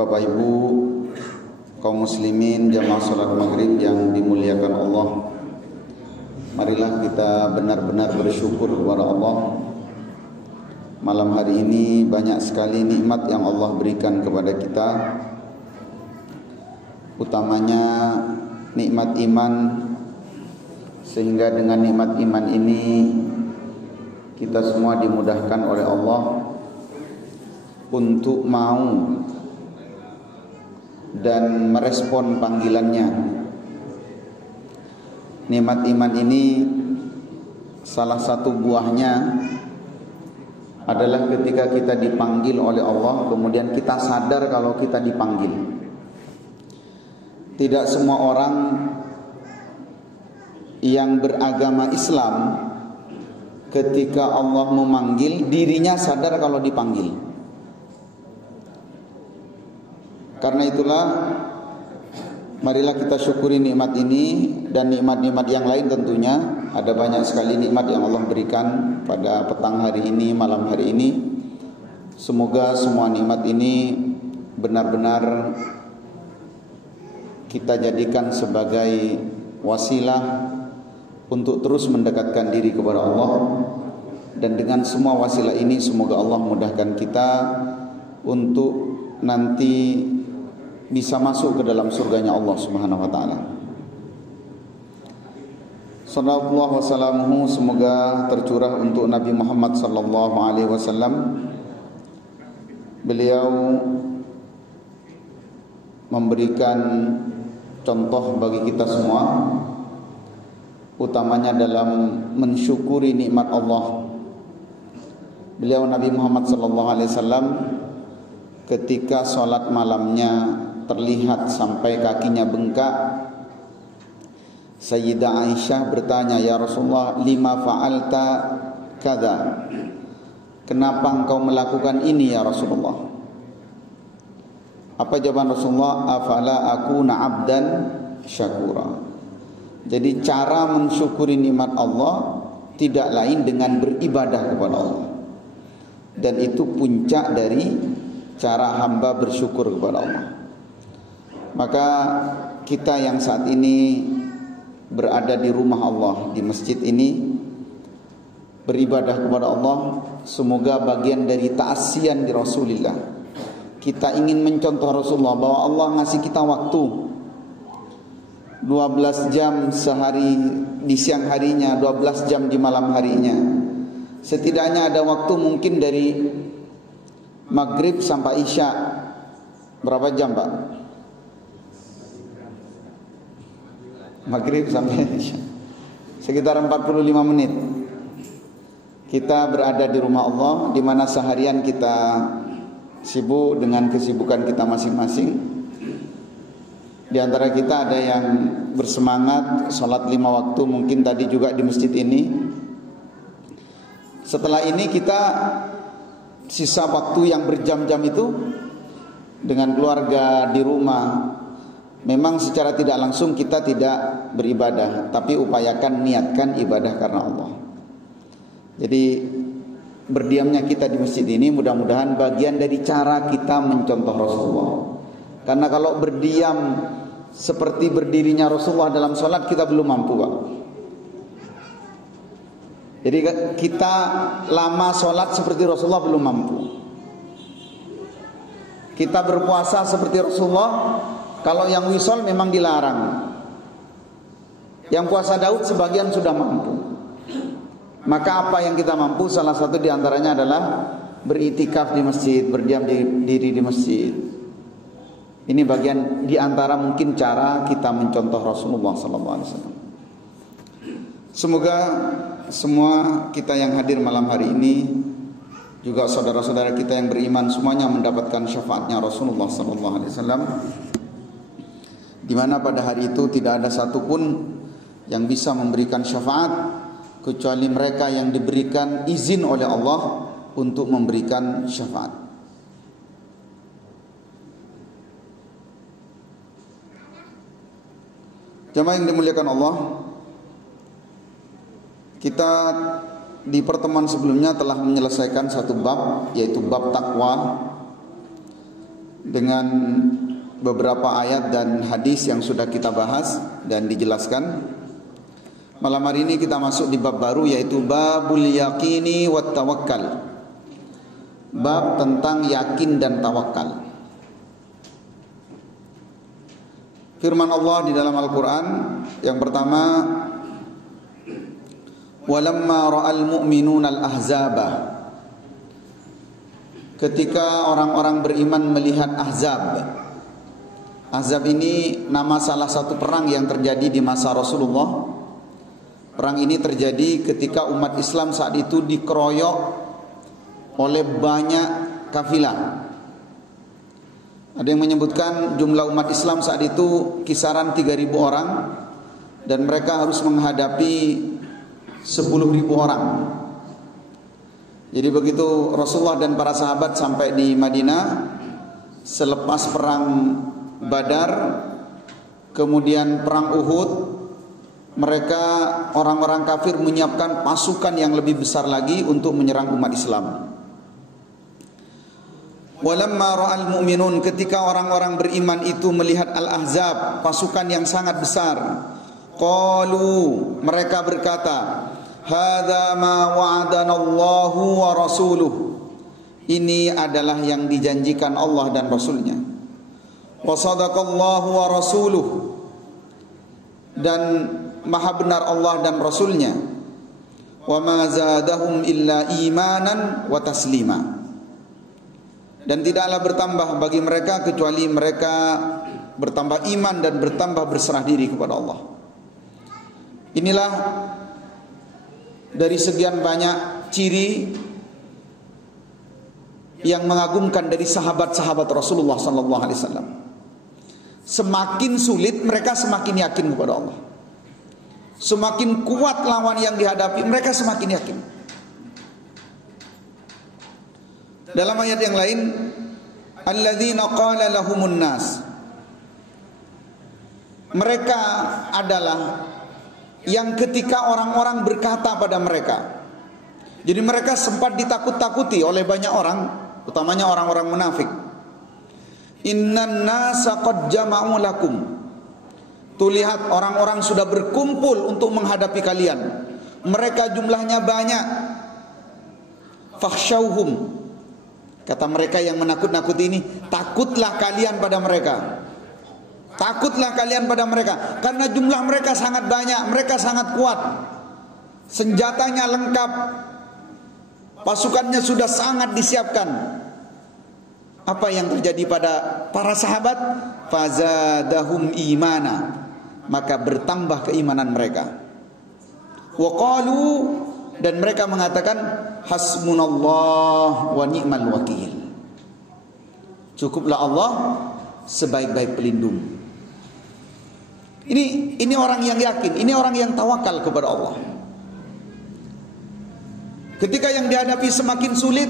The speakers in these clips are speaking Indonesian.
Bapak Ibu kaum muslimin jamaah salat maghrib yang dimuliakan Allah, marilah kita benar-benar bersyukur kepada Allah. Malam hari ini banyak sekali nikmat yang Allah berikan kepada kita, utamanya nikmat iman, sehingga dengan nikmat iman ini kita semua dimudahkan oleh Allah untuk mau dan merespon panggilannya. Nikmat iman ini salah satu buahnya adalah ketika kita dipanggil oleh Allah, kemudian kita sadar kalau kita dipanggil. Tidak semua orang yang beragama Islam ketika Allah memanggil dirinya sadar kalau dipanggil. Karena itulah marilah kita syukuri nikmat ini dan nikmat-nikmat yang lain tentunya. Ada banyak sekali nikmat yang Allah berikan pada petang hari ini, malam hari ini. Semoga semua nikmat ini benar-benar kita jadikan sebagai wasilah untuk terus mendekatkan diri kepada Allah. Dan dengan semua wasilah ini semoga Allah mudahkan kita untuk nanti bisa masuk ke dalam surganya Allah Subhanahu wa taala. Sallallahu wasallamuhu, semoga tercurah untuk Nabi Muhammad sallallahu alaihi wasallam. Beliau memberikan contoh bagi kita semua, utamanya dalam mensyukuri nikmat Allah. Beliau Nabi Muhammad sallallahu alaihi wasallam ketika salat malamnya terlihat sampai kakinya bengkak, Sayyidah Aisyah bertanya, "Ya Rasulullah, lima fa'alta kadza?" Kenapa engkau melakukan ini ya Rasulullah? Apa jawaban Rasulullah? "Afala akuna 'abdan syakura." Jadi cara mensyukuri nikmat Allah tidak lain dengan beribadah kepada Allah. Dan itu puncak dari cara hamba bersyukur kepada Allah. Maka kita yang saat ini berada di rumah Allah, di masjid ini, beribadah kepada Allah, semoga bagian dari ta'asiyan di Rasulullah. Kita ingin mencontoh Rasulullah bahwa Allah ngasih kita waktu 12 jam sehari di siang harinya, 12 jam di malam harinya. Setidaknya ada waktu mungkin dari maghrib sampai isya. Berapa jam Pak? Maghrib sampai isya, sekitar 45 menit. Kita berada di rumah Allah, di mana seharian kita sibuk dengan kesibukan kita masing-masing. Di antara kita ada yang bersemangat sholat 5 waktu, mungkin tadi juga di masjid ini. Setelah ini kita sisa waktu yang berjam-jam itu dengan keluarga di rumah. Memang secara tidak langsung kita tidak beribadah, tapi upayakan niatkan ibadah karena Allah. Jadi berdiamnya kita di masjid ini mudah-mudahan bagian dari cara kita mencontoh Rasulullah. Karena kalau berdiam seperti berdirinya Rasulullah dalam sholat, kita belum mampu Pak. Jadi kita lama sholat seperti Rasulullah belum mampu. Kita berpuasa seperti Rasulullah, kalau yang wisol memang dilarang. Yang puasa Daud sebagian sudah mampu. Maka apa yang kita mampu, salah satu diantaranya adalah beritikaf di masjid, berdiam diri di masjid. Ini bagian diantara mungkin cara kita mencontoh Rasulullah SAW. Semoga semua kita yang hadir malam hari ini, juga saudara-saudara kita yang beriman, semuanya mendapatkan syafaatnya Rasulullah SAW. Di mana pada hari itu tidak ada satupun yang bisa memberikan syafaat kecuali mereka yang diberikan izin oleh Allah untuk memberikan syafaat. Jemaah yang dimuliakan Allah, kita di pertemuan sebelumnya telah menyelesaikan satu bab, yaitu bab takwa. dengan beberapa ayat dan hadis yang sudah kita bahas dan dijelaskan. Malam hari ini kita masuk di bab baru, yaitu babul yaqini wat tawakkal. Bab tentang yakin dan tawakal. Firman Allah di dalam Al-Quran yang pertama, walamma ra'al mu'minuna al-ahzaba. Ketika orang-orang beriman melihat Ahzab. Ahzab ini nama salah satu perang yang terjadi di masa Rasulullah. Perang ini terjadi ketika umat Islam saat itu dikeroyok oleh banyak kafilah. Ada yang menyebutkan jumlah umat Islam saat itu kisaran 3.000 orang, dan mereka harus menghadapi 10.000 orang. Jadi begitu Rasulullah dan para sahabat sampai di Madinah selepas perang Badar, kemudian perang Uhud, mereka orang-orang kafir menyiapkan pasukan yang lebih besar lagi untuk menyerang umat Islam. Walamma ra'al mu'minun, ketika orang-orang beriman itu melihat Al-Ahzab, pasukan yang sangat besar, qalu, mereka berkata, hadza ma wa'adana Allahu wa rasuluh. Ini adalah yang dijanjikan Allah dan Rasulnya. Wa sadaqallahu wa rasuluh, dan maha benar Allah dan Rasulnya. Wa ma zadahum illa imanan wa taslima. Dan tidaklah bertambah bagi mereka kecuali mereka bertambah iman dan bertambah berserah diri kepada Allah. Inilah dari sekian banyak ciri yang mengagumkan dari sahabat-sahabat Rasulullah sallallahu alaihi wasallam. Semakin sulit mereka semakin yakin kepada Allah. Semakin kuat lawan yang dihadapi, mereka semakin yakin. Dalam ayat yang lain, alladzina qala lahumun nas, mereka adalah yang ketika orang-orang berkata pada mereka. Jadi mereka sempat ditakut-takuti oleh banyak orang, utamanya orang-orang munafik. Innan nasa qad jama'u lakum. Tuh lihat, orang-orang sudah berkumpul untuk menghadapi kalian. Mereka jumlahnya banyak. Fakhshawhum, kata mereka yang menakut-nakuti ini, takutlah kalian pada mereka. Takutlah kalian pada mereka, karena jumlah mereka sangat banyak, mereka sangat kuat, senjatanya lengkap, pasukannya sudah sangat disiapkan. Apa yang terjadi pada para sahabat? Fazadahum imana, maka bertambah keimanan mereka. Wa qalu, dan mereka mengatakan, hasbunallah wa ni'mal wakil. Cukuplah Allah sebaik-baik pelindung. Ini orang yang yakin, ini orang yang tawakal kepada Allah. Ketika yang dihadapi semakin sulit,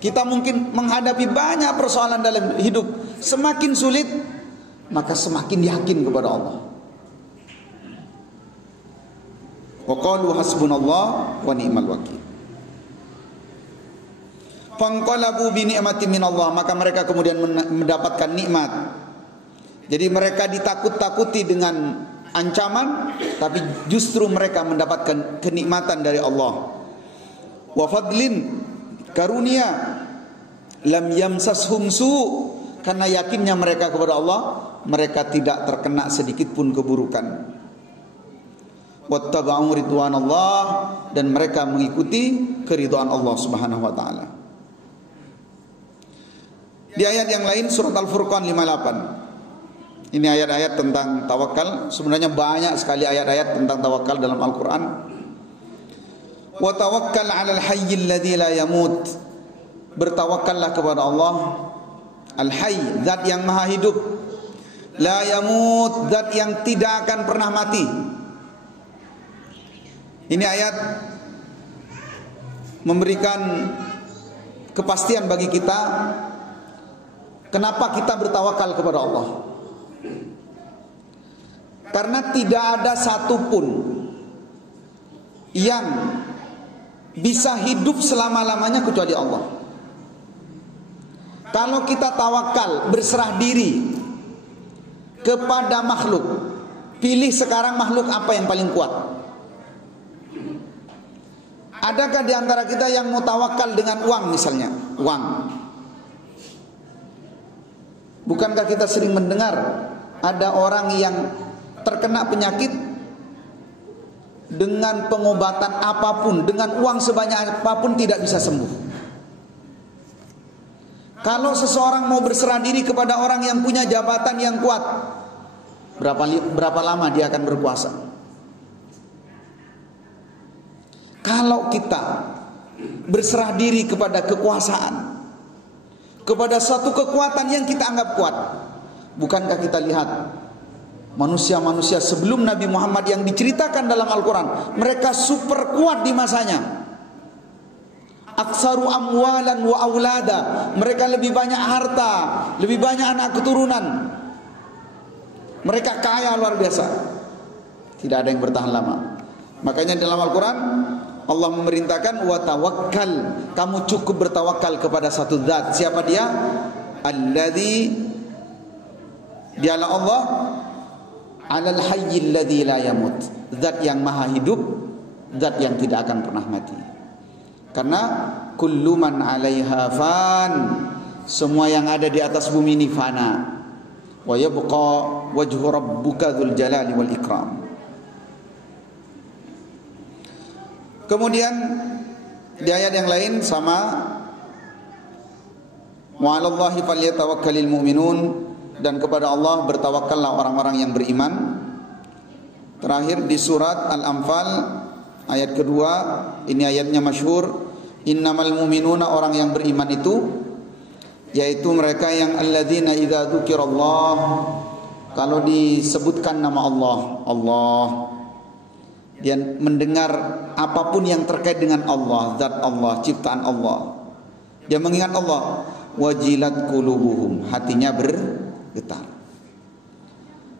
kita mungkin menghadapi banyak persoalan dalam hidup, semakin sulit, maka semakin yakin kepada Allah. Wa qalu hasbunallah wa ni'mal wakil. Fanqalabu bi ni'matin minallah, maka mereka kemudian mendapatkan nikmat. Jadi mereka ditakut-takuti dengan ancaman, tapi justru mereka mendapatkan kenikmatan dari Allah. Wa fadlin, karunia, lam yamsashum su, karena yakinnya mereka kepada Allah, mereka tidak terkena sedikit pun keburukan. Wattaba'u ridwanallah, dan mereka mengikuti keridhaan Allah Subhanahu wa taala. Di ayat yang lain, surat Al-Furqan 58. Ini ayat-ayat tentang tawakal. Sebenarnya banyak sekali ayat-ayat tentang tawakal dalam Al-Quran. Wa tawakkal 'alal hayyil ladzi la yamut. Bertawakallah kepada Allah Al-Hayy, zat yang maha hidup. La yamut, zat yang tidak akan pernah mati. Ini ayat memberikan kepastian bagi kita kenapa kita bertawakal kepada Allah. Karena tidak ada satupun yang bisa hidup selama-lamanya kecuali Allah. Kalau kita tawakal, berserah diri kepada makhluk, pilih sekarang makhluk apa yang paling kuat. Adakah di antara kita yang mau tawakal dengan uang misalnya? Uang. Bukankah kita sering mendengar ada orang yang terkena penyakit dengan pengobatan apapun, dengan uang sebanyak apapun tidak bisa sembuh. Kalau seseorang mau berserah diri kepada orang yang punya jabatan yang kuat, berapa lama dia akan berkuasa? Kalau kita berserah diri kepada kekuasaan, kepada suatu kekuatan yang kita anggap kuat, bukankah kita lihat manusia-manusia sebelum Nabi Muhammad yang diceritakan dalam Al-Quran, mereka super kuat di masanya. Aksaru amwalan wa aulada, mereka lebih banyak harta, lebih banyak anak keturunan. Mereka kaya luar biasa. Tidak ada yang bertahan lama. Makanya dalam Al-Quran Allah memerintahkan wa tawakkal, kamu cukup bertawakal kepada satu zat. Siapa dia? Alladzi, dialah Allah, alal hayyil ladzi la yamut, zat yang maha hidup, zat yang tidak akan pernah mati. Karena kullu man 'alaiha fan, semua yang ada di atas bumi ini fana. Wa yabqa wajhu rabbuka dzul jalali wal ikram. Kemudian di ayat yang lain sama, wa 'alallahi falyatawakkalul mu'minun, dan kepada Allah bertawakallah orang-orang yang beriman. Terakhir di surat Al-Anfal ayat kedua, ini ayatnya masyhur, innamal mu'minuna, orang yang beriman itu yaitu mereka yang alladzina idza dzukirallah, kalau disebutkan nama Allah, Allah, dia mendengar apapun yang terkait dengan Allah, zat Allah, ciptaan Allah, dia mengingat Allah, wajilat qulubuhum, hatinya bergetar.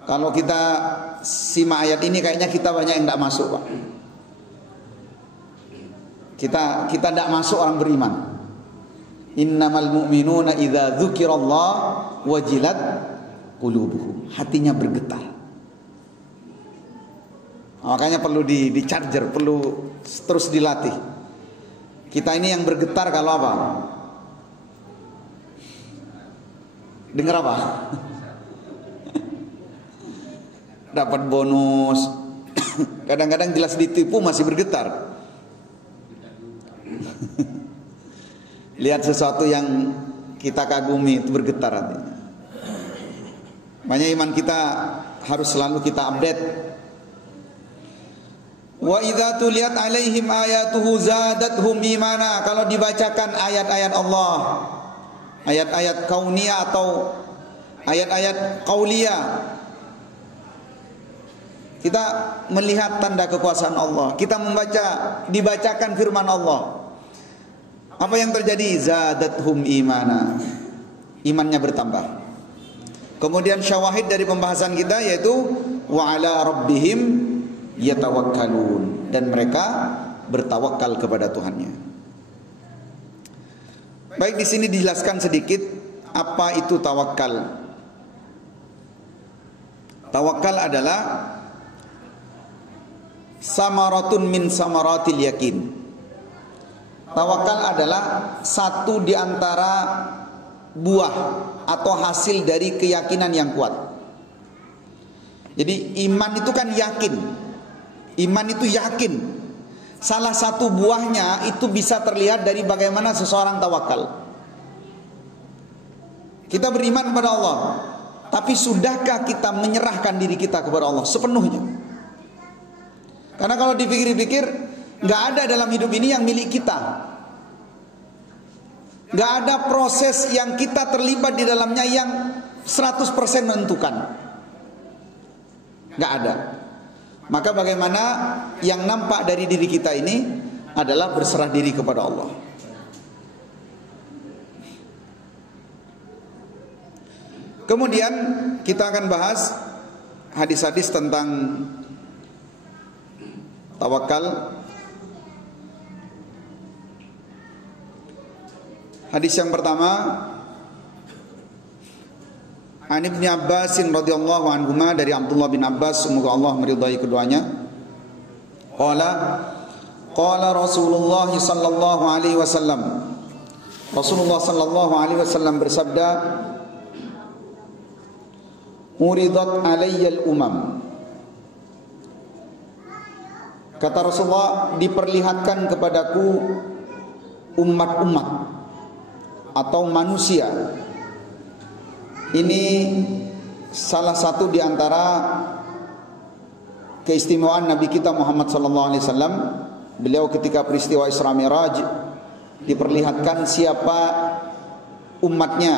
Kalau kita simak ayat ini kayaknya kita banyak yang tidak masuk, Pak. Kita tidak masuk orang beriman. Innamal mu'minuna idza dzukirallah wajilat qulubuhum, hatinya bergetar. Makanya perlu di charger, perlu terus dilatih. Kita ini yang bergetar kalau apa? Dengar apa? Dapat bonus. Kadang-kadang jelas ditipu masih bergetar. Lihat sesuatu yang kita kagumi itu bergetar hatinya. Makanya iman kita harus selalu kita update. Wa idza tuliyat alaihim ayatuhu zadatuhum imana, kalau dibacakan ayat-ayat Allah, ayat-ayat kauniyah atau ayat-ayat qauliyah, kita melihat tanda kekuasaan Allah, kita dibacakan firman Allah, apa yang terjadi? Zadathum imana, imannya bertambah. Kemudian syawahid dari pembahasan kita yaitu wa ala rabbihim yatawakkalun, dan mereka bertawakal kepada Tuhannya. Baik, di sini dijelaskan sedikit apa itu tawakal. Tawakal adalah samaratun min samaratil yakin. Tawakal adalah satu di antara buah atau hasil dari keyakinan yang kuat. Jadi iman itu kan yakin. Iman itu yakin. Salah satu buahnya itu bisa terlihat dari bagaimana seseorang tawakal. Kita beriman kepada Allah, tapi sudahkah kita menyerahkan diri kita kepada Allah sepenuhnya? Karena kalau dipikir-pikir, nggak ada dalam hidup ini yang milik kita. Nggak ada proses yang kita terlibat di dalamnya yang 100% menentukan. Nggak ada. Maka bagaimana yang nampak dari diri kita ini adalah berserah diri kepada Allah. Kemudian kita akan bahas hadis-hadis tentang tawakal. Hadis yang pertama An Ibnu Abbas radhiyallahu anhuma, dari Abdullah bin Abbas, semoga Allah meridai keduanya. Qala Rasulullah sallallahu alaihi wasallam. Rasulullah sallallahu alaihi wasallam bersabda, "Uridat alayyal umam." Kata Rasulullah, diperlihatkan kepadaku umat-umat atau manusia. Ini salah satu di antara keistimewaan Nabi kita Muhammad sallallahu alaihi wasallam. Beliau ketika peristiwa Isra Mi'raj diperlihatkan siapa umatnya,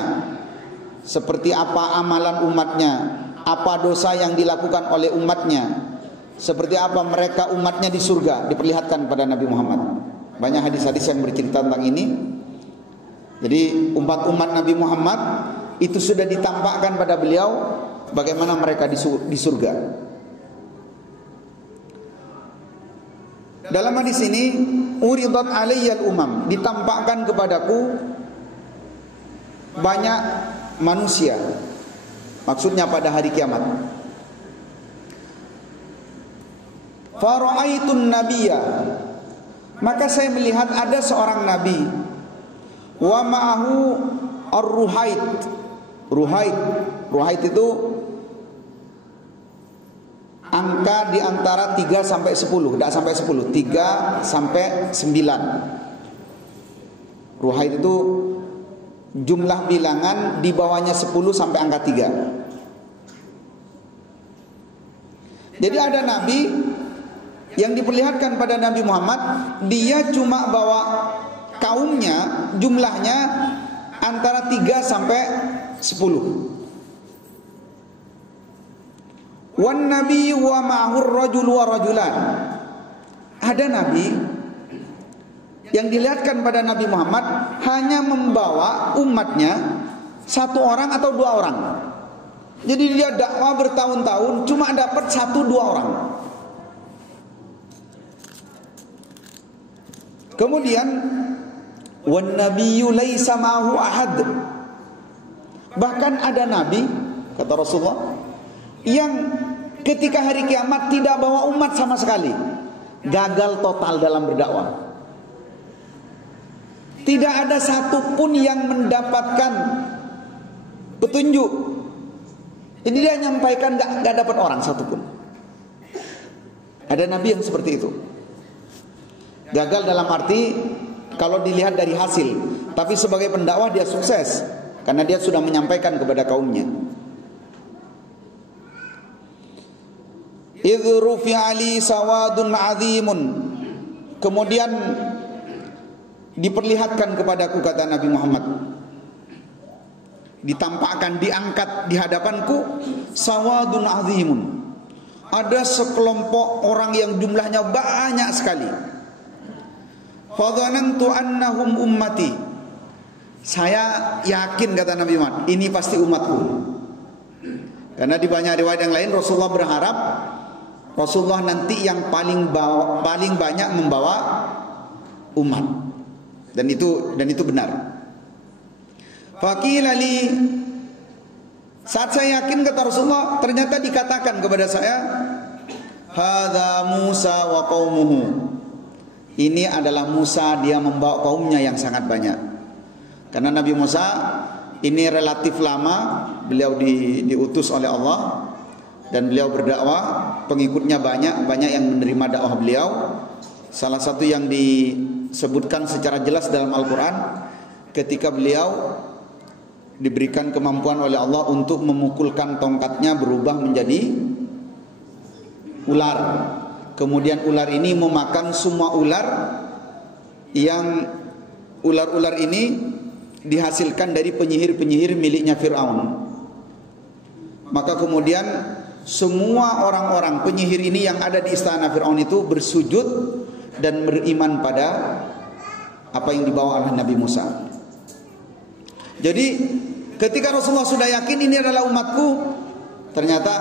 seperti apa amalan umatnya, apa dosa yang dilakukan oleh umatnya, seperti apa mereka umatnya di surga, diperlihatkan pada Nabi Muhammad. Banyak hadis-hadis yang bercerita tentang ini. Jadi umat Nabi Muhammad itu sudah ditampakkan pada beliau bagaimana mereka di surga. Dalam hadis ini, uridat alayyal umam, ditampakkan kepadaku banyak manusia. Maksudnya pada hari kiamat. Fara'aitun nabiyya, maka saya melihat ada seorang nabi, wa ma'ahu ar-ruhait. Ruhait itu angka di antara 3 sampai 10, tidak sampai 10, 3 sampai 9. Ruhait itu jumlah bilangan di bawahnya 10 sampai angka 3. Jadi ada nabi yang diperlihatkan pada Nabi Muhammad, dia cuma bawa kaumnya jumlahnya antara 3 sampai 10. Wan nabi wa ma'hur rajul wa rajulan. Ada nabi yang dilihatkan pada Nabi Muhammad hanya membawa umatnya 1 orang atau 2 orang. Jadi dia dakwah bertahun-tahun cuma dapat 1-2 orang. Kemudian wan nabiyyu laisa ma'ahu ahad. Bahkan ada nabi, kata Rasulullah, yang ketika hari kiamat tidak bawa umat sama sekali, gagal total dalam berdakwah. Tidak ada satupun yang mendapatkan petunjuk. Ini dia nyampaikan gak dapat orang satupun. Ada nabi yang seperti itu. Gagal dalam arti kalau dilihat dari hasil, tapi sebagai pendakwah dia sukses karena dia sudah menyampaikan kepada kaumnya. Idh rufi'a li sawadun azimun. Kemudian diperlihatkan kepadaku, kata Nabi Muhammad, ditampakkan, diangkat di hadapanku sawadun azimun. Ada sekelompok orang yang jumlahnya banyak sekali. Fadhanantu annahum ummati. Saya yakin, kata Nabi Muhammad, ini pasti umatku. Karena di banyak riwayat yang lain Rasulullah berharap Rasulullah nanti yang paling banyak membawa umat. Dan itu benar. Faqila li, saat saya yakin, kata Rasulullah, ternyata dikatakan kepada saya, hadza Musa wa qaumuhu. Ini adalah Musa, dia membawa kaumnya yang sangat banyak. Karena Nabi Musa ini relatif lama beliau diutus oleh Allah dan beliau berdakwah, pengikutnya banyak yang menerima dakwah beliau. Salah satu yang disebutkan secara jelas dalam Al-Quran, ketika beliau diberikan kemampuan oleh Allah untuk memukulkan tongkatnya berubah menjadi ular. Kemudian ular ini memakan semua ular, yang ular-ular ini dihasilkan dari penyihir-penyihir miliknya Fir'aun. Maka kemudian semua orang-orang penyihir ini yang ada di istana Fir'aun itu bersujud dan beriman pada apa yang dibawa oleh Nabi Musa. Jadi ketika Rasulullah sudah yakin ini adalah umatku, ternyata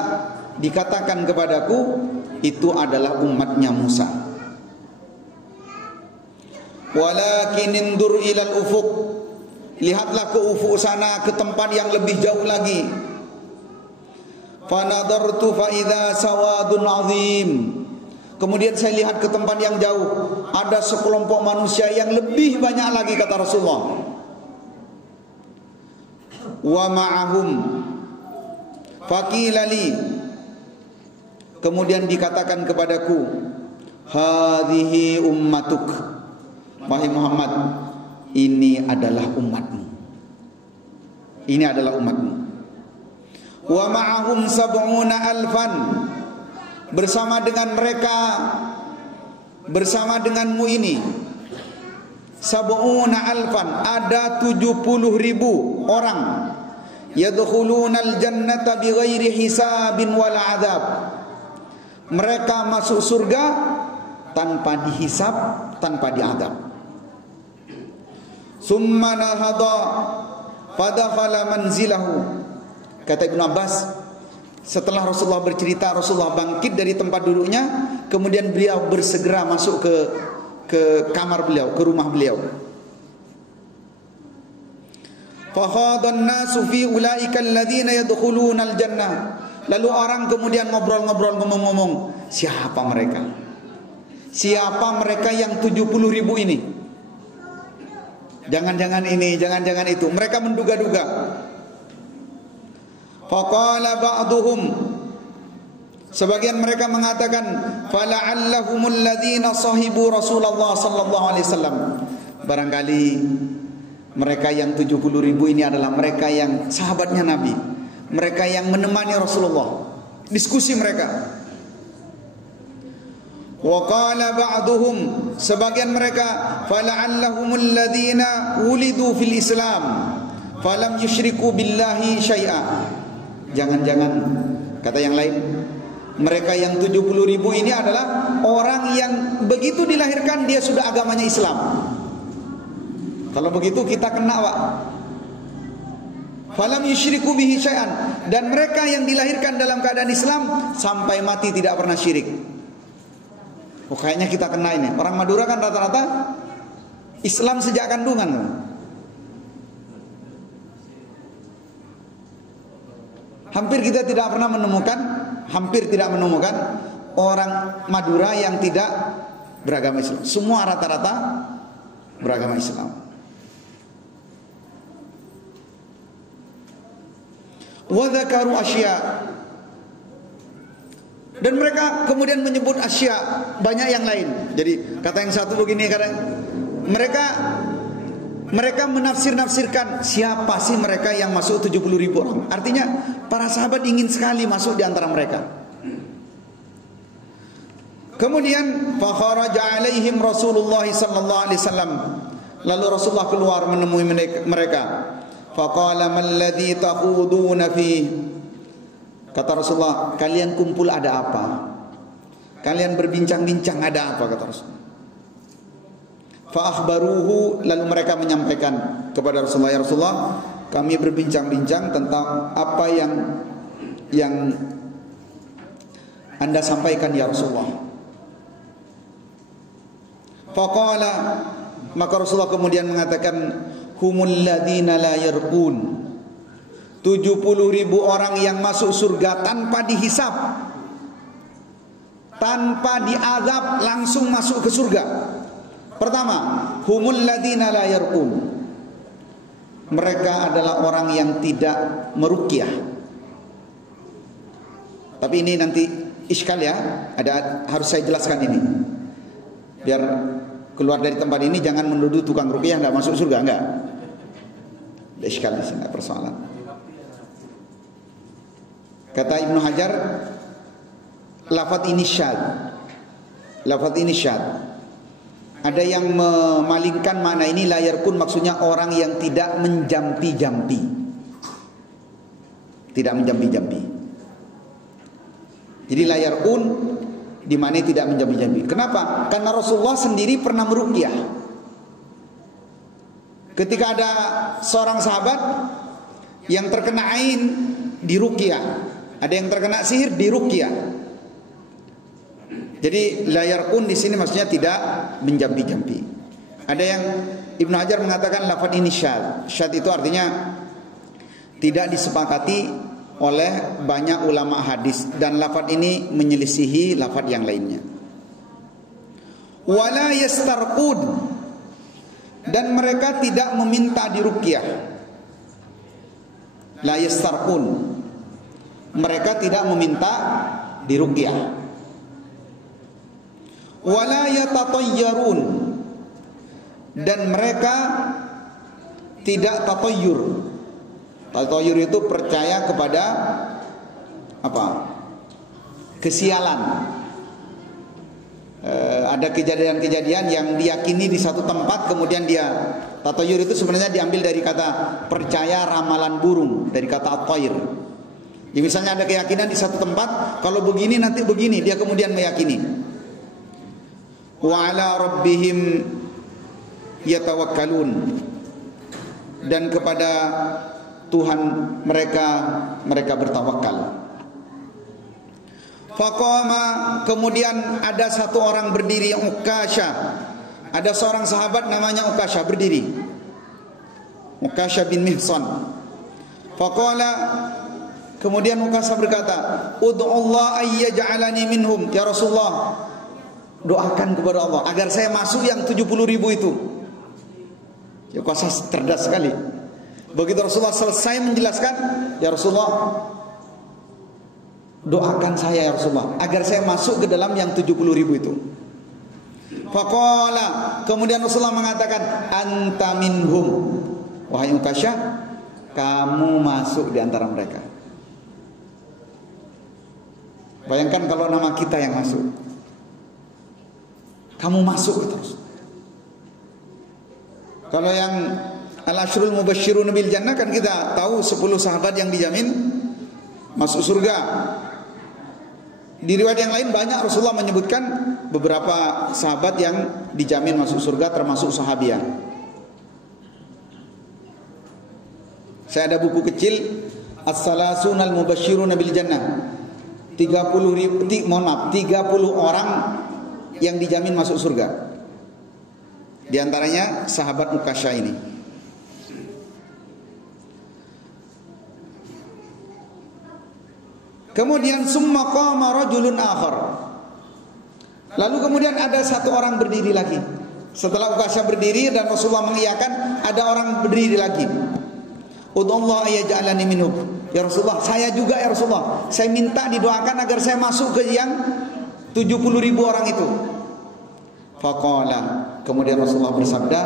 dikatakan kepadaku itu adalah umatnya Musa. Walakin indur ilal ufuq, lihatlah ke ufuk sana, ke tempat yang lebih jauh lagi. Fanadartu fa idza sawadun azim. Kemudian saya lihat ke tempat yang jauh, ada sekelompok manusia yang lebih banyak lagi, kata Rasulullah. Wa ma'ahum faqila li, kemudian dikatakan kepadaku, hadhihi ummatuk, wahai Muhammad, ini adalah umatmu. Ini adalah umatmu. Wa ma'ahum sab'una alfan, bersama dengan mereka, bersama denganmu ini, sab'una alfan, ada 70.000 orang, yadkhulunal jannata bighairi hisabin wala adab, mereka masuk surga tanpa dihisab, tanpa diadab. Summa nahada fadakhala manzilahu. Kata Ibnu Abbas, setelah Rasulullah bercerita, Rasulullah bangkit dari tempat duduknya, kemudian beliau bersegera masuk ke kamar beliau, ke rumah beliau. Fahadan nasu fi ulaika alladziina yadkhulunal jannah. Lalu orang kemudian ngobrol-ngobrol, ngomong-ngomong, siapa mereka? Siapa mereka yang 70.000 ini? Jangan-jangan ini, jangan-jangan itu. Mereka menduga-duga. Faqala ba'duhum, sebagian mereka mengatakan, fala'allahumul ladzina sahibu Rasulullah sallallahu alaihi wasallam. Barangkali mereka yang 70.000 ini adalah mereka yang sahabatnya Nabi, mereka yang menemani Rasulullah. Diskusi mereka. Wa qala ba'duhum, sebagian mereka, fala'allahumul ladzina wulidu fil Islam falam yusyriku billahi syai'a. Jangan-jangan, kata yang lain, mereka yang 70.000 ini adalah orang yang begitu dilahirkan dia sudah agamanya Islam. Kalau begitu kita kena, Pak. Falam yusyriku bihi syai'an, dan mereka yang dilahirkan dalam keadaan Islam sampai mati tidak pernah syirik. Oh, kayaknya kita kena ini. Orang Madura kan rata-rata Islam sejak kandungan. Hampir kita tidak pernah menemukan, hampir tidak menemukan orang Madura yang tidak beragama Islam. Semua rata-rata beragama Islam. Wa dzakaru asya, dan mereka kemudian menyebut asya, banyak yang lain. Jadi kata yang satu begini, kata mereka menafsir-nafsirkan siapa sih mereka yang masuk 70.000 orang. Artinya para sahabat ingin sekali masuk di antara mereka. Kemudian fa kharaja alaihim Rasulullah sallallahu alaihi wasallam. Lalu Rasulullah keluar menemui mereka. Faqala mal ladzi taquduna fi. Kata Rasulullah, kalian kumpul ada apa? Kalian berbincang-bincang ada apa, kata Rasulullah. Fa akhbaruhu, lalu mereka menyampaikan kepada Rasulullah, ya Rasulullah, kami berbincang-bincang tentang apa yang Anda sampaikan ya Rasulullah. Faqala, maka Rasulullah kemudian mengatakan, humul ladzina la yarqun. 70.000 orang yang masuk surga tanpa dihisab, tanpa diazab, langsung masuk ke surga. Pertama, humul ladzina la yarqun. Mereka adalah orang yang tidak meruqyah. Tapi ini nanti iskal ya, harus saya jelaskan ini. Biar keluar dari tempat ini jangan menuduh tukang ruqyah enggak masuk surga, enggak. Ada iskal di sini, persoalan. Kata Ibnu Hajar, lafaz ini syad. Lafaz ini syad. Ada yang memalingkan makna ini, la yarqun maksudnya orang yang tidak menjampi-jampi. Tidak menjampi-jampi. Jadi la yarqun di mana tidak menjampi-jampi. Kenapa? Karena Rasulullah sendiri pernah meruqyah. Ketika ada seorang sahabat yang terkena ain, diruqyah. Ada yang terkena sihir, diruqyah. Jadi la yarqun di sini maksudnya tidak menjampi-jampi. Ada yang Ibnu Hajar mengatakan lafaz ini syad. Syad itu artinya tidak disepakati oleh banyak ulama hadis, dan lafaz ini menyelisihi lafaz yang lainnya. Wala yastarqud, dan mereka tidak meminta diruqyah. La yastarqun, mereka tidak meminta diruqyah. Wala yatatayyarun, dan mereka tidak tatayyur. Tatayyur itu percaya kepada apa? Kesialan. Ada kejadian-kejadian yang diyakini di satu tempat, kemudian dia tatayyur itu sebenarnya diambil dari kata percaya ramalan burung, dari kata at-tayr. Ya, misalnya ada keyakinan di satu tempat, kalau begini nanti begini, dia kemudian meyakini. Wa ala rabbihim yatawakkalun, dan kepada Tuhan mereka bertawakal. Faqama, kemudian ada satu orang berdiri, Ukasha. Ada seorang sahabat namanya Ukasha berdiri, Ukasha bin Mihsan. Faqala, kemudian Ukasha berkata, Ud'ullah ayyaj'alani minhum. Ya Rasulullah, doakan kepada Allah agar saya masuk yang 70.000 itu. Ya, Ukasha cerdas sekali. Begitu Rasulullah selesai menjelaskan, ya Rasulullah, doakan saya ya Rasulullah agar saya masuk ke dalam yang 70.000 itu. Faqala, kemudian Rasulullah mengatakan, anta minhum. Wahai Ukasha, kamu masuk di antara mereka. Bayangkan kalau nama kita yang masuk. Kamu masuk terus. Kalau yang Al-Ashrul Mubashshirun bil Jannah kan kita tahu 10 sahabat yang dijamin masuk surga. Di riwayat yang lain banyak Rasulullah menyebutkan beberapa sahabat yang dijamin masuk surga, termasuk sahabiah. Saya ada buku kecil As-Salasun Al-Mubashshirun bil Jannah. 30 orang yang dijamin masuk surga. Di antaranya sahabat Ukasha ini. Kemudian summa qama rajulun akhar. Lalu kemudian ada satu orang berdiri lagi. Setelah Ukasha berdiri dan Rasulullah mengiyakan, ada orang berdiri lagi. Ud'ullah ayyaj'alani minhum. Ya Rasulullah, saya juga ya Rasulullah, saya minta didoakan agar saya masuk ke yang 70.000 orang itu. Faqala, kemudian Rasulullah bersabda,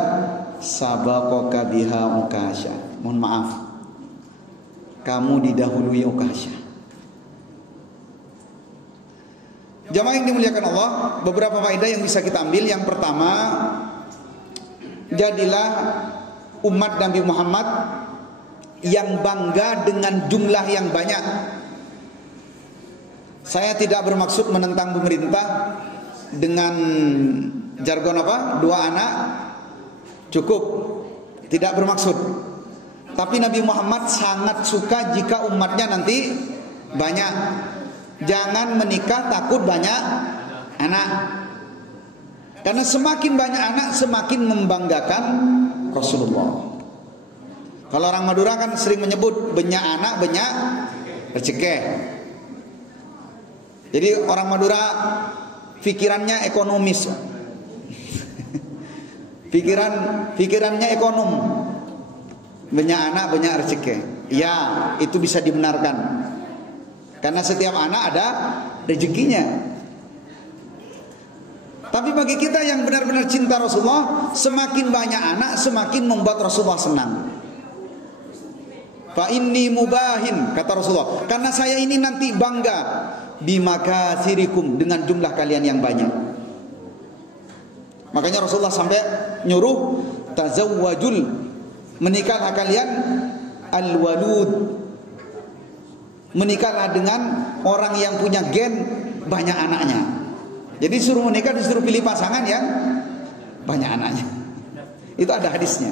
sabaqaka biha Ukasha. Mohon maaf, kamu didahului Ukasha. Jamaah yang dimuliakan Allah, beberapa faedah yang bisa kita ambil. Yang pertama, jadilah umat Nabi Muhammad yang bangga dengan jumlah yang banyak. Saya tidak bermaksud menentang pemerintah dengan jargon apa? 2 anak cukup. Tidak bermaksud. Tapi Nabi Muhammad sangat suka jika umatnya nanti banyak. Jangan menikah takut banyak anak. Karena semakin banyak anak semakin membanggakan Rasulullah. Kalau orang Madura kan sering menyebut banyak anak banyak rezeki. Jadi orang Madura pikirannya ekonomis. Pikirannya ekonom. Banyak anak banyak rezeki. Ya, itu bisa dibenarkan. Karena setiap anak ada rezekinya. Tapi bagi kita yang benar-benar cinta Rasulullah, semakin banyak anak semakin membuat Rasulullah senang. Fa inni mubahin, kata Rasulullah, karena saya ini nanti bangga bimakasirikum, dengan jumlah kalian yang banyak. Makanya Rasulullah sampai nyuruh tazawwajul, menikahlah kalian al-walud, menikahlah dengan orang yang punya gen banyak anaknya. Jadi suruh menikah, disuruh pilih pasangan yang banyak anaknya. Itu ada hadisnya.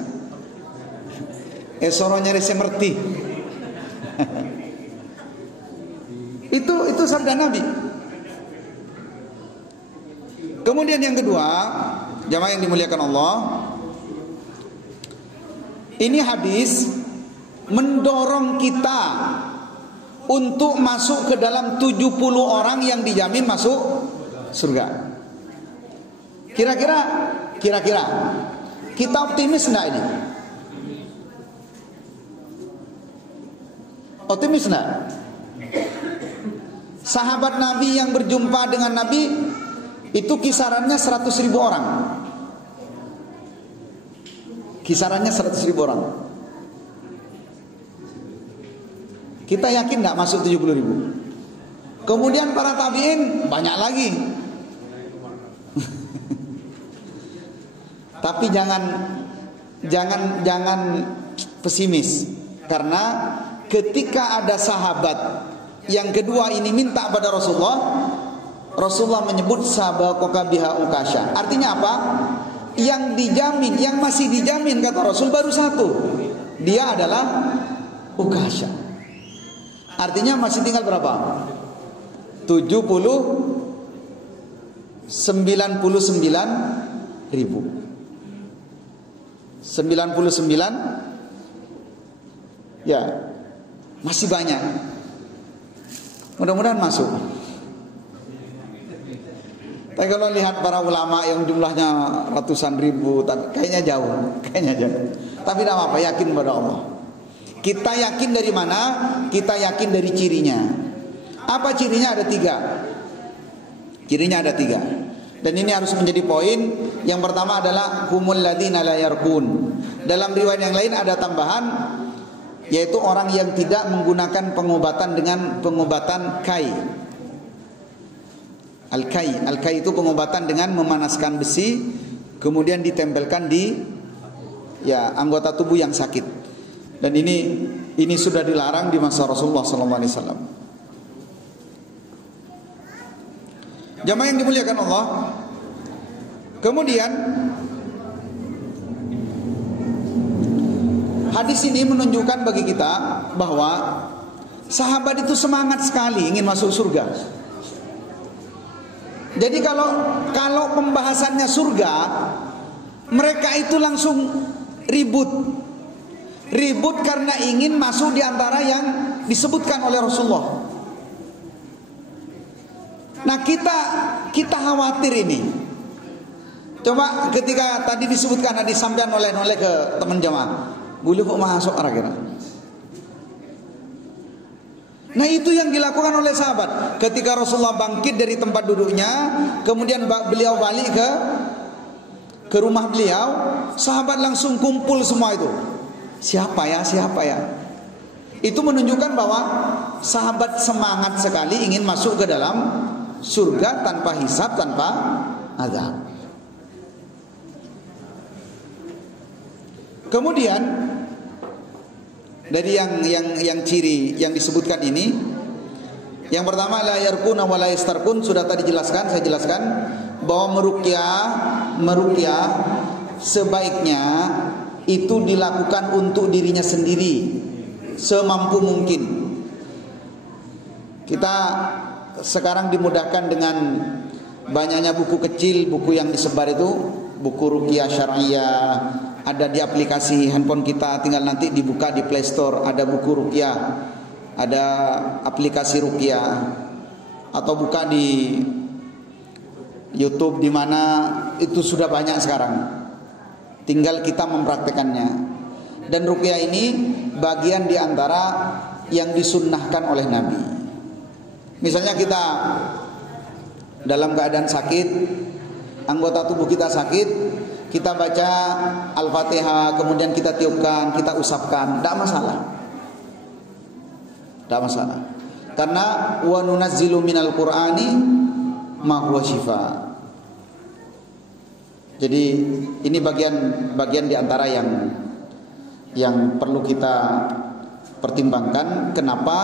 Esoronya resemerti. Itu sabda Nabi. Kemudian yang kedua, jamaah yang dimuliakan Allah, ini hadis mendorong kita untuk masuk ke dalam 70 orang yang dijamin masuk surga. Kira-kira kita optimis enggak ini? Optimis enggak? Sahabat Nabi yang berjumpa dengan Nabi itu kisarannya 100.000 orang. Kisarannya 100.000 orang. Kita yakin enggak masuk 70.000? Kemudian para tabi'in banyak lagi. Tapi jangan pesimis, karena ketika ada sahabat yang kedua ini minta pada Rasulullah menyebut sabaqaka biha Ukasha. Artinya apa? Yang dijamin, yang masih dijamin kata Rasul baru satu. Dia adalah Ukasha. Artinya masih tinggal berapa? 99 ribu. 99 ya masih banyak. Mudah-mudahan masuk. Tapi kalau lihat para ulama yang jumlahnya ratusan ribu, kayaknya jauh. Tapi tidak apa-apa, yakin pada Allah. Kita yakin dari mana? Kita yakin dari cirinya. Apa cirinya? Ada 3. Cirinya ada 3. Dan ini harus menjadi poin. Yang pertama adalah humul ladzina la yarqun. Dalam riwayat yang lain ada tambahan, yaitu orang yang tidak menggunakan pengobatan dengan pengobatan kai. Al-kai itu pengobatan dengan memanaskan besi kemudian ditempelkan di anggota tubuh yang sakit. Dan ini sudah dilarang di masa Rasulullah SAW. Jamaah yang dimuliakan Allah. Kemudian hadis ini menunjukkan bagi kita bahwa sahabat itu semangat sekali ingin masuk surga. Jadi kalau pembahasannya surga, mereka itu langsung ribut karena ingin masuk di antara yang disebutkan oleh Rasulullah. Nah kita khawatir ini. Coba ketika tadi disebutkan hadis sampean oleh ke teman jamaah, boleh kok masuk kira-kira. Nah itu yang dilakukan oleh sahabat. Ketika Rasulullah bangkit dari tempat duduknya, kemudian beliau balik ke rumah beliau, sahabat langsung kumpul semua itu. Siapa ya? Itu menunjukkan bahwa sahabat semangat sekali ingin masuk ke dalam surga tanpa hisab, tanpa azab. Kemudian dari yang ciri yang disebutkan ini, yang pertama la yarquna wa la yastarqun, sudah tadi saya jelaskan bahwa meruqyah sebaiknya itu dilakukan untuk dirinya sendiri semampu mungkin. Kita sekarang dimudahkan dengan banyaknya buku kecil, buku yang disebar itu, buku ruqyah syariah, ada di aplikasi handphone kita, tinggal nanti dibuka di Play Store, ada buku ruqyah, ada aplikasi ruqyah, atau buka di YouTube, di mana itu sudah banyak sekarang. Tinggal kita mempraktekannya. Dan ruqyah ini bagian di antara yang disunnahkan oleh Nabi. Misalnya kita dalam keadaan sakit, anggota tubuh kita sakit, kita baca Al-Fatihah, kemudian kita tiupkan, kita usapkan, tidak masalah. Tidak masalah. Karena wa nunazzilu minal Qur'ani ma huwa syifa. Jadi ini bagian di antara yang perlu kita pertimbangkan. Kenapa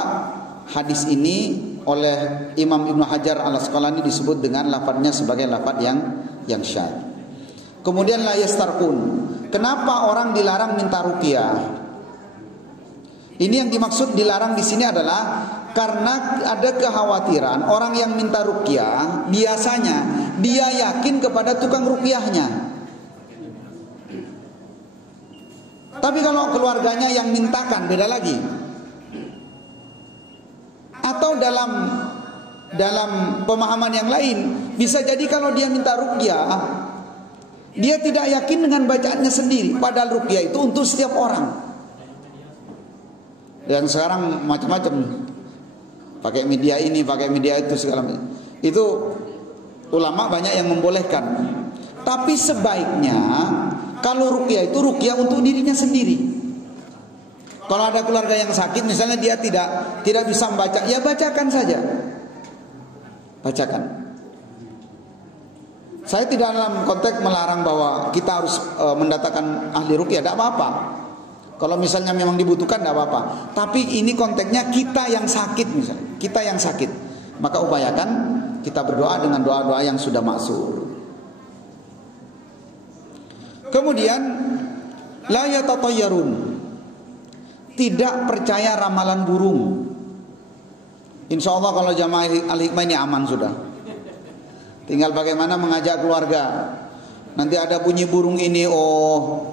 hadis ini oleh Imam Ibnu Hajar Al-Asqalani disebut dengan lafadznya sebagai lafadz yang syadz. Kemudian la yastarqun. Kenapa orang dilarang minta ruqyah? Ini yang dimaksud dilarang di sini adalah karena ada kekhawatiran orang yang minta ruqyah biasanya dia yakin kepada tukang ruqyahnya. Tapi kalau keluarganya yang mintakan beda lagi. Atau dalam pemahaman yang lain, bisa jadi kalau dia minta ruqyah, dia tidak yakin dengan bacaannya sendiri, padahal ruqyah itu untuk setiap orang. Dan sekarang macam-macam, pakai media ini, pakai media itu, segala macam. Itu ulama banyak yang membolehkan. Tapi sebaiknya kalau ruqyah itu ruqyah untuk dirinya sendiri. Kalau ada keluarga yang sakit, misalnya dia tidak bisa membaca, ya bacakan saja. Bacakan. Saya tidak dalam konteks melarang bahwa kita harus mendatangkan ahli ruqyah, tidak apa-apa. Kalau misalnya memang dibutuhkan, tidak apa-apa. Tapi ini konteksnya kita yang sakit, misalnya kita yang sakit, maka upayakan kita berdoa dengan doa-doa yang sudah maksur. Kemudian la yatatayyarun, tidak percaya ramalan burung. Insya Allah kalau jamaah Al-Hikmah ini aman sudah. Tinggal bagaimana mengajak keluarga. Nanti ada bunyi burung ini, oh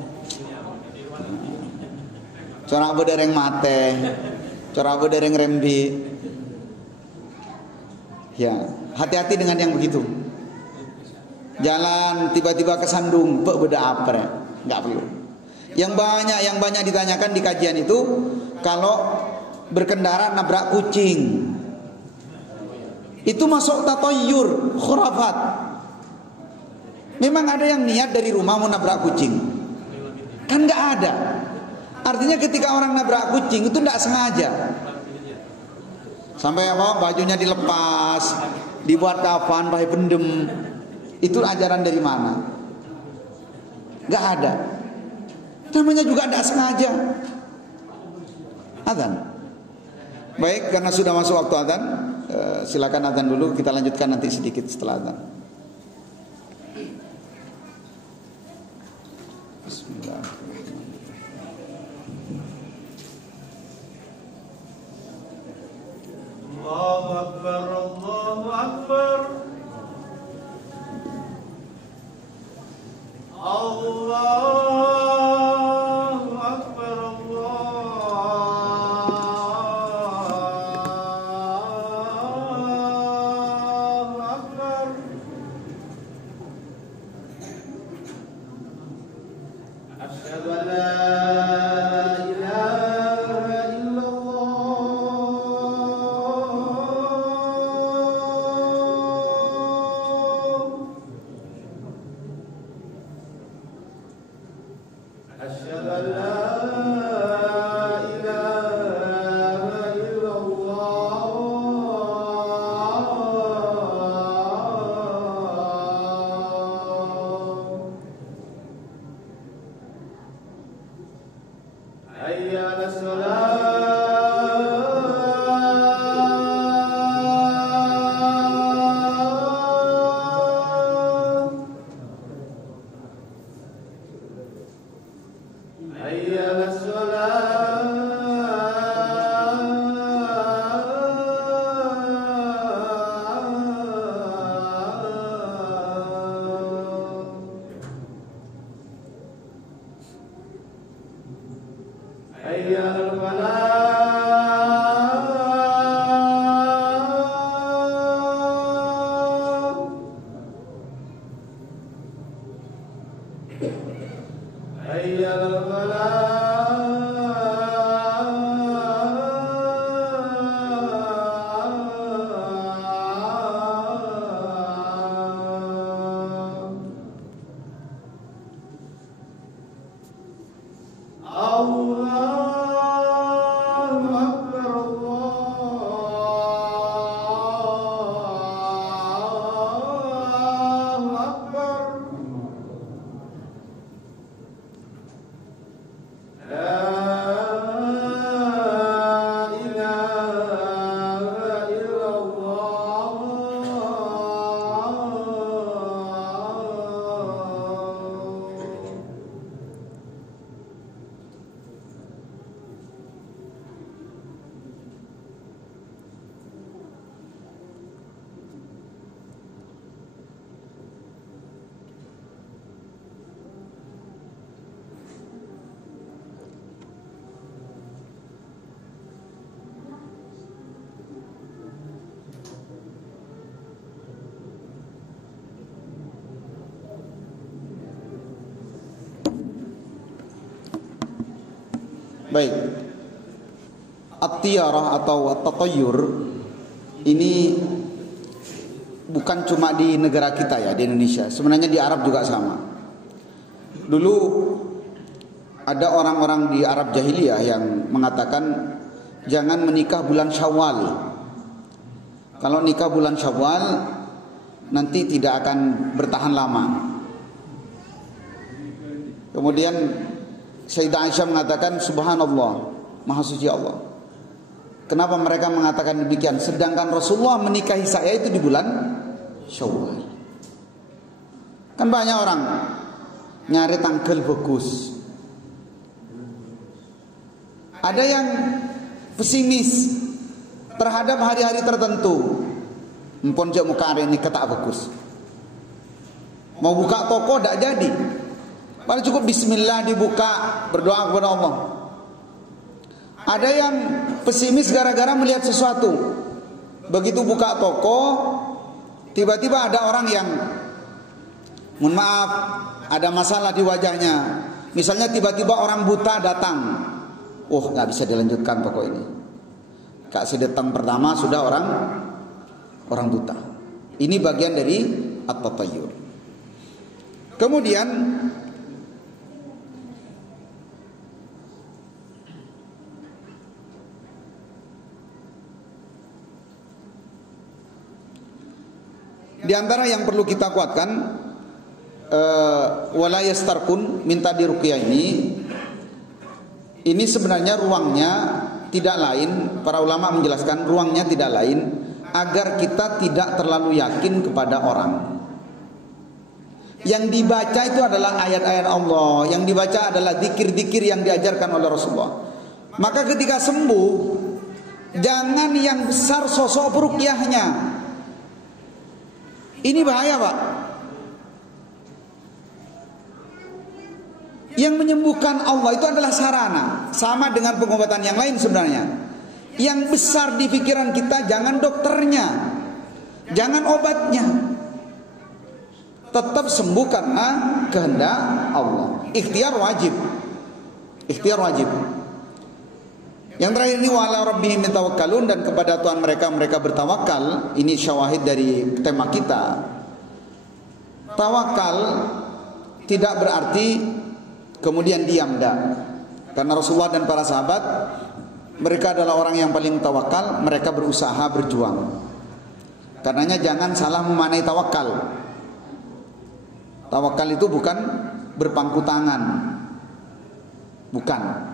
corak bedereng mate, corak bedereng rembi. Ya, hati-hati dengan yang begitu. Jalan tiba-tiba kesandung, beda apre, nggak perlu. Yang banyak ditanyakan di kajian itu, kalau berkendara nabrak kucing, itu masuk tatoyur, khurafat. Memang ada yang niat dari rumah mau nabrak kucing, kan nggak ada. Artinya ketika orang nabrak kucing itu tidak sengaja. Sampai bajunya dilepas, dibuat kafan, pakai pendem. Itu ajaran dari mana? Nggak ada. Namanya juga tidak sengaja. Adzan. Baik, karena sudah masuk waktu adzan, silakan adzan dulu. Kita lanjutkan nanti sedikit setelah adzan. Bismillah. Allahu Akbar, Allahu Akbar. Allahu Akbar, Allahu Akbar. Asyhadu an la ilaha illallah. Baik. At-tiyarah atau at-tatayyur ini bukan cuma di negara kita ya, di Indonesia. Sebenarnya di Arab juga sama. Dulu ada orang-orang di Arab jahiliyah yang mengatakan jangan menikah bulan Syawal. Kalau nikah bulan Syawal nanti tidak akan bertahan lama. Kemudian Sayyidah Aisyah mengatakan subhanallah, maha suci Allah. Kenapa mereka mengatakan demikian? Sedangkan Rasulullah menikahi saya itu di bulan Syawal. Kan banyak orang nyari tanggal bagus. Ada yang pesimis terhadap hari-hari tertentu. Empon jak muka hari ini ketak bagus. Mau buka toko tidak jadi. Paling cukup bismillah dibuka, berdoa kepada Allah. Ada yang pesimis gara-gara melihat sesuatu. Begitu buka toko, tiba-tiba ada orang yang, mohon maaf, ada masalah di wajahnya. Misalnya tiba-tiba orang buta datang. Oh, nggak bisa dilanjutkan toko ini. Kak sedetang pertama sudah orang buta. Ini bagian dari at-tatayyur. Kemudian di antara yang perlu kita kuatkan, wala yastarqun, minta diruqyah ini sebenarnya ruangnya tidak lain, para ulama menjelaskan ruangnya tidak lain agar kita tidak terlalu yakin kepada orang. Yang dibaca itu adalah ayat-ayat Allah, yang dibaca adalah zikir-zikir yang diajarkan oleh Rasulullah. Maka ketika sembuh, jangan yang besar sosok peruqyahnya. Ini bahaya, Pak. Yang menyembuhkan Allah itu adalah sarana, sama dengan pengobatan yang lain sebenarnya. Yang besar di pikiran kita jangan dokternya, jangan obatnya. Tetap sembuh karena kehendak Allah. Ikhtiar wajib. Ikhtiar wajib. Yang terakhir ini wala rabbihim yatawakkalun, dan kepada Tuhan mereka bertawakal. Ini syawahid dari tema kita. Tawakal tidak berarti kemudian diam, dah. Karena Rasulullah dan para sahabat, mereka adalah orang yang paling tawakal. Mereka berusaha, berjuang. Karenanya jangan salah memaknai tawakal. Tawakal itu bukan berpangku tangan, bukan.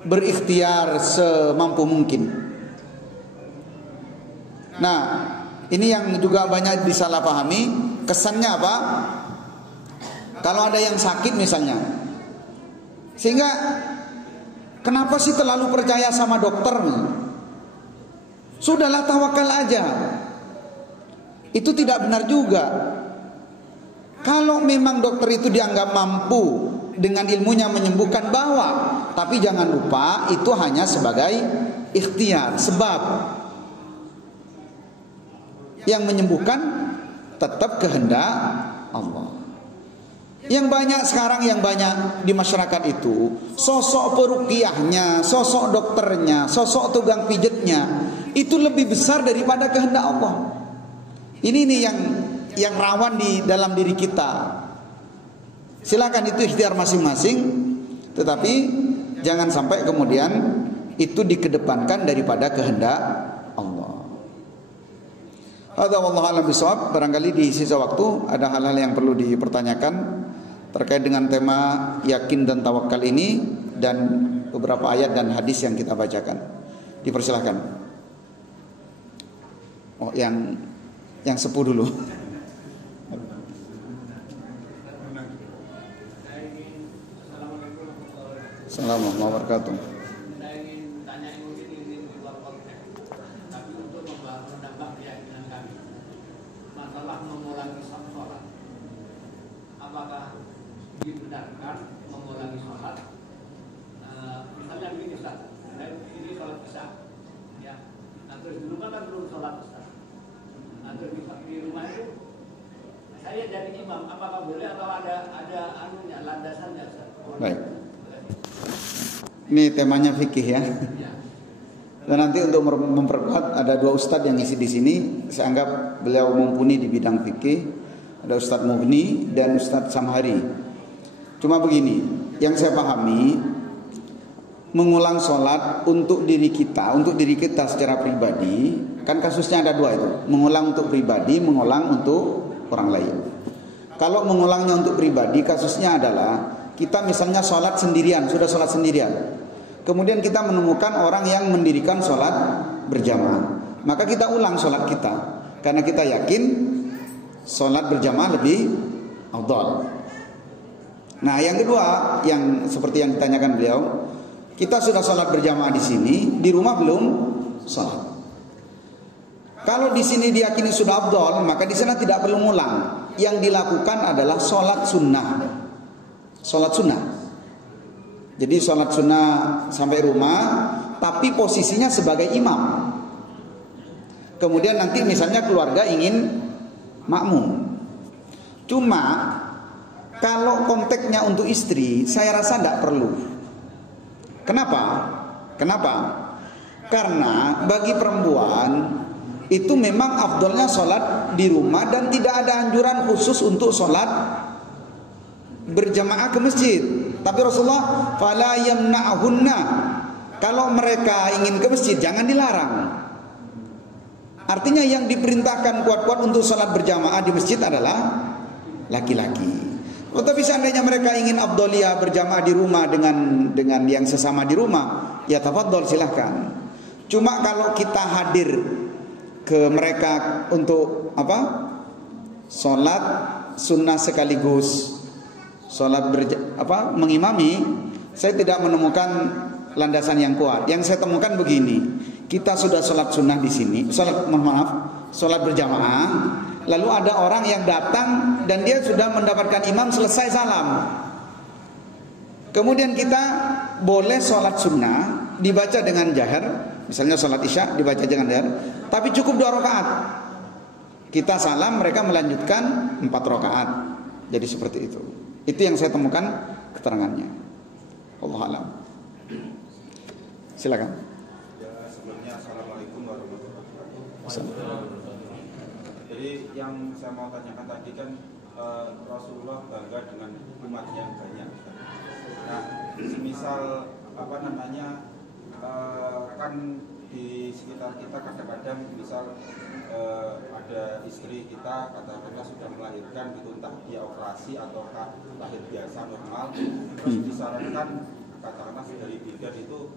Berikhtiar semampu mungkin. Nah, ini yang juga banyak disalahpahami. Kesannya apa? Kalau ada yang sakit misalnya, sehingga kenapa sih terlalu percaya sama dokter? Sudahlah tawakal aja. Itu tidak benar juga. Kalau memang dokter itu dianggap mampu dengan ilmunya menyembuhkan, bawa. Tapi jangan lupa itu hanya sebagai ikhtiar, sebab yang menyembuhkan tetap kehendak Allah. Yang banyak sekarang, yang banyak di masyarakat itu, sosok peruqyahnya, sosok dokternya, sosok tukang pijetnya itu lebih besar daripada kehendak Allah. Ini yang rawan di dalam diri kita. Silakan, itu ikhtiar masing-masing, tetapi jangan sampai kemudian itu dikedepankan daripada kehendak Allah. Hadza wallahu a'lam bishawab. Barangkali di sisa waktu ada hal-hal yang perlu dipertanyakan terkait dengan tema yakin dan tawakal ini dan beberapa ayat dan hadis yang kita bacakan. Dipersilahkan. Oh, yang sepuh dulu. Assalamualaikum warahmatullahi wabarakatuh. Saya ingin tanya mungkin ini di luar konteks, tapi untuk menambah keyakinan kami, masalah mengulangi sholat, apakah dibenarkan mengulangi sholat? Misalnya begini Ustaz, ini sholat besar, ya. Nah terus di rumah kan belum sholat besar. Nah terus di rumah itu saya jadi imam, apakah boleh atau ada anunya, landasannya Ustaz? Baik. Ini temanya fikih ya. Dan nanti untuk memperkuat ada 2 ustadz yang ngisi di sini. Saya anggap beliau mumpuni di bidang fikih. Ada Ustadz Mughni dan Ustadz Samhari. Cuma begini, yang saya pahami, mengulang sholat untuk diri kita secara pribadi, kan kasusnya ada 2 itu. Mengulang untuk pribadi, mengulang untuk orang lain. Kalau mengulangnya untuk pribadi, kasusnya adalah kita misalnya sholat sendirian, sudah sholat sendirian. Kemudian kita menemukan orang yang mendirikan sholat berjamaah, maka kita ulang sholat kita, karena kita yakin sholat berjamaah lebih afdal. Nah, yang kedua, yang seperti yang ditanyakan beliau, kita sudah sholat berjamaah di sini, di rumah belum sholat. Kalau di sini diyakini sudah afdal, maka di sana tidak perlu ngulang. Yang dilakukan adalah sholat sunnah. Sholat sunnah. Jadi sholat sunnah sampai rumah, tapi posisinya sebagai imam. Kemudian nanti misalnya keluarga ingin makmum. Cuma kalau konteksnya untuk istri, saya rasa tidak perlu. Kenapa? Karena bagi perempuan itu memang afdolnya sholat di rumah, dan tidak ada anjuran khusus untuk sholat berjamaah ke masjid. Tapi Rasulullah fala yamna'hunna, kalau mereka ingin ke masjid jangan dilarang. Artinya yang diperintahkan kuat-kuat untuk sholat berjamaah di masjid adalah laki-laki. Tetapi seandainya mereka ingin afdoliyah berjamaah di rumah dengan yang sesama di rumah, ya tafadhol, silahkan. Cuma kalau kita hadir ke mereka untuk sholat sunnah sekaligus sholat mengimami, saya tidak menemukan landasan yang kuat. Yang saya temukan begini, kita sudah sholat sunnah di sini, sholat berjamaah, lalu ada orang yang datang dan dia sudah mendapatkan imam selesai salam. Kemudian kita boleh sholat sunnah dibaca dengan jahar, misalnya sholat isya dibaca dengan jahar, tapi cukup 2 rakaat. Kita salam, mereka melanjutkan 4 rakaat. Jadi seperti itu. Itu yang saya temukan keterangannya. Wallahu a'lam. Silakan. Ya, sebelumnya assalamualaikum warahmatullahi wabarakatuh. Jadi yang saya mau tanyakan tadi kan Rasulullah bangga dengan umatnya yang banyak. Nah, semisal kan di sekitar kita kadang-kadang misal ada istri kita katakanlah sudah melahirkan gitu, entah dia operasi ataukah lahir biasa normal, terus disarankan katakanlah dari bidan itu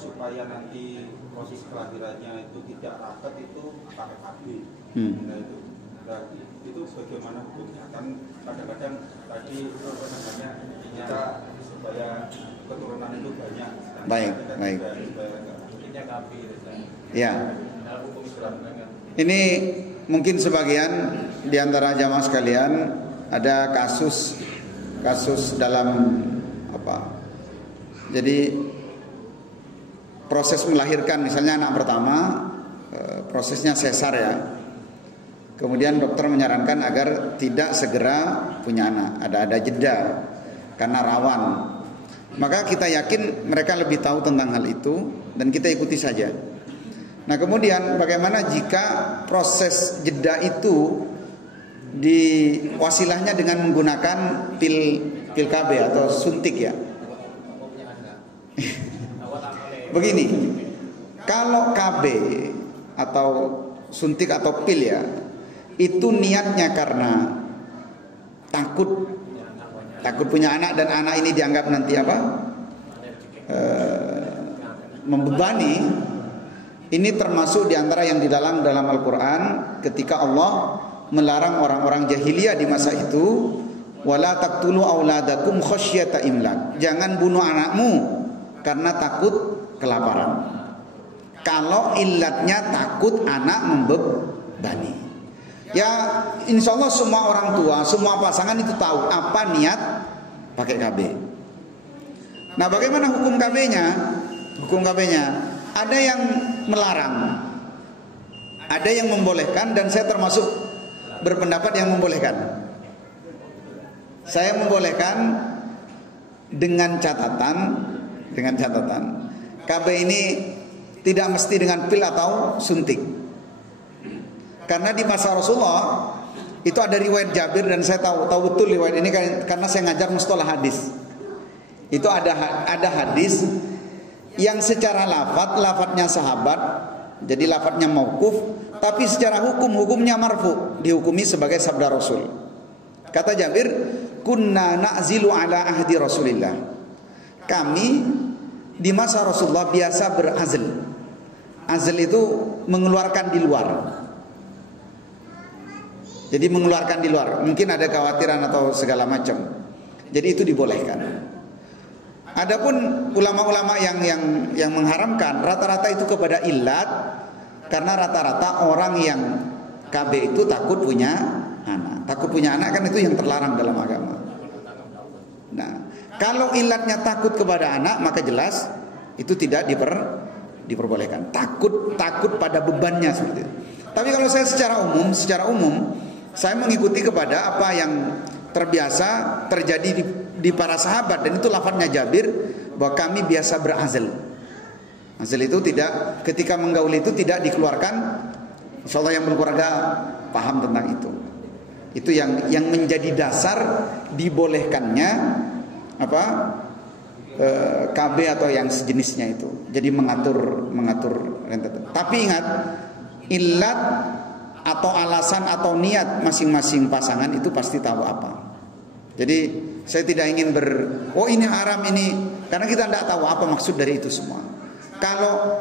supaya nanti proses kelahirannya itu tidak rapat, itu pakai KB. Nah itu bagaimana hukumnya? Kan kadang-kadang tadi kita supaya keturunan itu banyak. Baik. Ya. Ini mungkin sebagian di antara jamaah sekalian ada kasus dalam jadi proses melahirkan, misalnya anak pertama prosesnya sesar ya. Kemudian dokter menyarankan agar tidak segera punya anak, ada jeda karena rawan. Maka kita yakin mereka lebih tahu tentang hal itu dan kita ikuti saja. Nah, kemudian bagaimana jika proses jeda itu wasilahnya dengan menggunakan pil KB atau suntik ya? Begini, kalau KB atau suntik atau pil ya, itu niatnya karena takut punya anak dan anak ini dianggap nanti membebani. Ini termasuk diantara yang di dalam Al-Quran ketika Allah melarang orang-orang jahiliyah di masa itu, wala taqtulu auladakum khasyata imlak, jangan bunuh anakmu karena takut kelaparan. Kalau illatnya takut anak membebani, ya insya Allah semua orang tua, semua pasangan itu tahu apa niat pakai KB. Nah, bagaimana hukum KB-nya? Hukum KB-nya ada yang melarang, ada yang membolehkan, dan saya termasuk berpendapat yang membolehkan. Saya membolehkan dengan catatan Dengan catatan KB ini tidak mesti dengan pil atau suntik. Karena di masa Rasulullah itu ada riwayat Jabir, dan saya tahu betul riwayat ini karena saya ngajar mustalah hadis. Itu ada hadis yang secara lafadznya sahabat, jadi lafadznya mauquf, tapi secara hukumnya marfu, dihukumi sebagai sabda Rasul. Kata Jabir, kunna na'zilu ala ahdi Rasulillah. Kami di masa Rasulullah biasa berazl. Azl itu mengeluarkan di luar. Jadi mengeluarkan di luar. Mungkin ada kekhawatiran atau segala macam. Jadi itu dibolehkan. Adapun ulama-ulama yang mengharamkan, rata-rata itu kepada illat, karena rata-rata orang yang KB itu takut punya anak. Takut punya anak kan itu yang terlarang dalam agama. Nah, kalau illatnya takut kepada anak, maka jelas itu tidak diperbolehkan. Takut pada bebannya seperti itu. Tapi kalau saya secara umum saya mengikuti kepada apa yang terbiasa terjadi di para sahabat, dan itu lafadznya Jabir bahwa kami biasa berazl. Azl itu tidak, ketika menggauli itu tidak dikeluarkan. Insyaallah yang berkeluarga paham tentang itu. Itu yang menjadi dasar dibolehkannya KB atau yang sejenisnya itu. Jadi mengatur rentetan. Tapi ingat, illat atau alasan atau niat masing-masing pasangan itu pasti tahu apa. Jadi saya tidak ingin ini haram ini, karena kita tidak tahu apa maksud dari itu semua. Kalau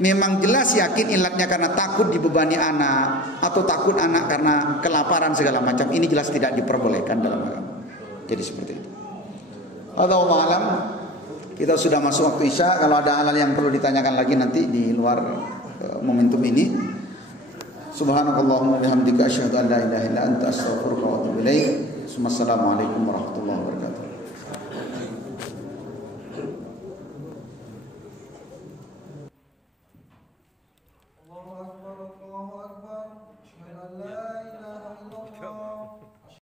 memang jelas yakin ilatnya karena takut dibebani anak, atau takut anak karena kelaparan segala macam, ini jelas tidak diperbolehkan dalam agama. Jadi seperti itu. Allahu a'lam. Kita sudah masuk waktu Isya. Kalau ada hal yang perlu ditanyakan lagi nanti di luar momentum ini. Subhanakallahumma bihamdika asyhadu an la ilaha illa anta astaghfiruka wa atubu ilaik. Assalamualaikum warahmatullahi wabarakatuh.